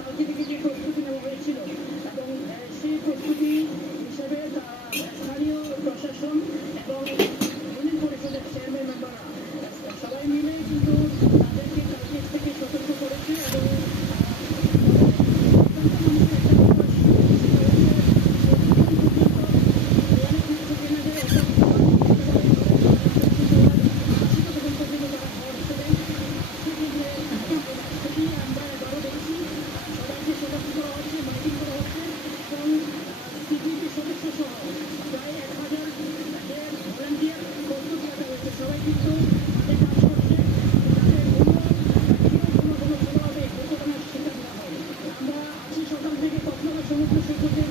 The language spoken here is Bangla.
কালকে থেকে যে প্রস্তুতি নেওয়া হয়েছিল এবং সেই প্রস্তুতি হিসেবে স্থানীয় প্রশাসন এবং ইউনিয়ন পরিষদের চেয়ারম্যান মেম্বাররা সবাই মিলে কিন্তু তাদেরকে কালকে থেকে সতর্ক করেছে এবং সমুদ্র সৈকতের